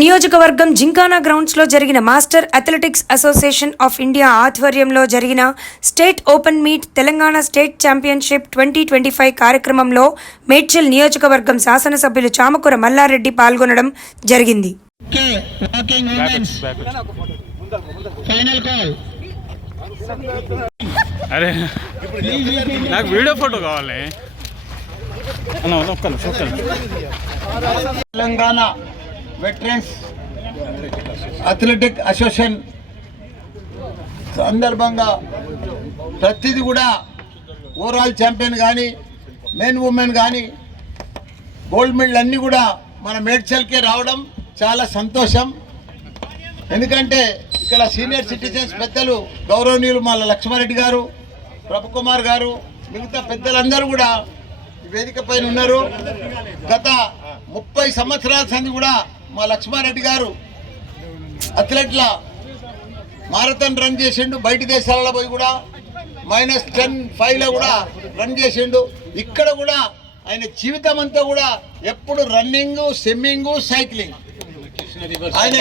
నియోజకవర్గం జింకానా గ్రౌండ్స్లో జరిగిన master athletics association of India ఆధ్వర్యంలో జరిగిన state open meet Telangana state championship 2025 కార్యక్రమంలో మేడ్చల్ నియోజకవర్గం శాసనసభ్యులు చామకూర మల్లారెడ్డి పాల్గొనడం జరిగింది. అరే నాకు వీడియో ఫోటో కావాలి. తెలంగాణ వెటరన్స్ అథ్లెటిక్ అసోసియేషన్ సందర్భంగా ప్రతిదీ కూడా ఓవరాల్ ఛాంపియన్ కానీ మెన్ ఉమెన్ కానీ గోల్డ్ మెడల్ అన్నీ కూడా మన మేడ్చల్కే రావడం చాలా సంతోషం. ఎందుకంటే ఇక్కడ సీనియర్ సిటిజన్స్ పెద్దలు గౌరవనీయులు మా లక్ష్మారెడ్డి గారు, ప్రభుకుమార్ గారు, మిగతా పెద్దలందరూ కూడా వేదిక పైన ఉన్నారు. గత 30 సంవత్సరాల సంది కూడా మా లక్ష్మారెడ్డి గారు అథ్లెట్ల మారథాన్ రన్ చేసిండు. బయట దేశాలలో పోయి కూడా -10.5లో కూడా రన్ చేసిండు. ఇక్కడ కూడా ఆయన జీవితం అంతా కూడా ఎప్పుడు రన్నింగ్, స్విమ్మింగ్, సైక్లింగ్. ఆయన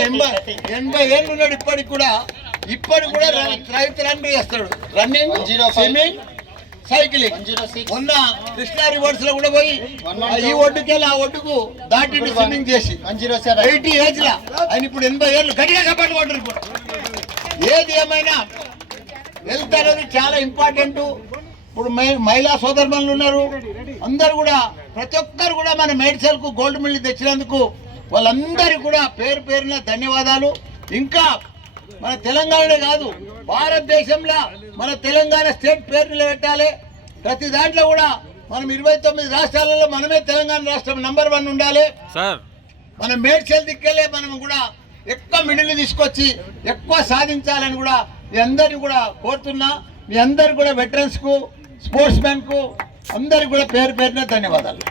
80 ఏళ్ళు ఉన్నాడు. ఇప్పటికి కూడా రన్ చేస్తాడు. Running, swimming, cycling. మొన్న కృష్ణా రివర్స్ లో కూడా పోయి ఈ ఒడ్డుకెళ్ళి ఆ ఒడ్డుకు దాటి స్విమ్మింగ్ చేసి 80 ఏజ్ లా ఆయన ఇప్పుడు 80 ఏళ్ళు గట్టిగా కప్పట్లు కొట్టారు. ఇప్పుడు ఏది ఏమైనా హెల్త్ అనేది చాలా ఇంపార్టెంట్. ఇప్పుడు మహిళా సోదరులు ఉన్నారు, అందరు కూడా ప్రతి ఒక్కరు కూడా మన మేడ్చల్ కు గోల్డ్ మెడల్ తెచ్చినందుకు వాళ్ళందరికీ కూడా పేరు పేరున ధన్యవాదాలు. ఇంకా మన తెలంగాణనే కాదు, భారతదేశంలో మన తెలంగాణ స్టేట్ పేరు నిలబెట్టాలి. ప్రతి దాంట్లో కూడా మనం 29 రాష్ట్రాలలో మనమే తెలంగాణ రాష్ట్రం నంబర్ 1 ఉండాలి. మన మేడ్చల్ దిక్కెళ్ళే మనం కూడా ఎక్కువ మిడిల్ తీసుకొచ్చి ఎక్కువ సాధించాలని కూడా మీ అందరినీ కూడా కోరుతున్నా. మీ అందరు కూడా వెటరన్స్ కు, స్పోర్ట్స్ మ్యాన్ కు అందరికి కూడా పేరు పేరున ధన్యవాదాలు.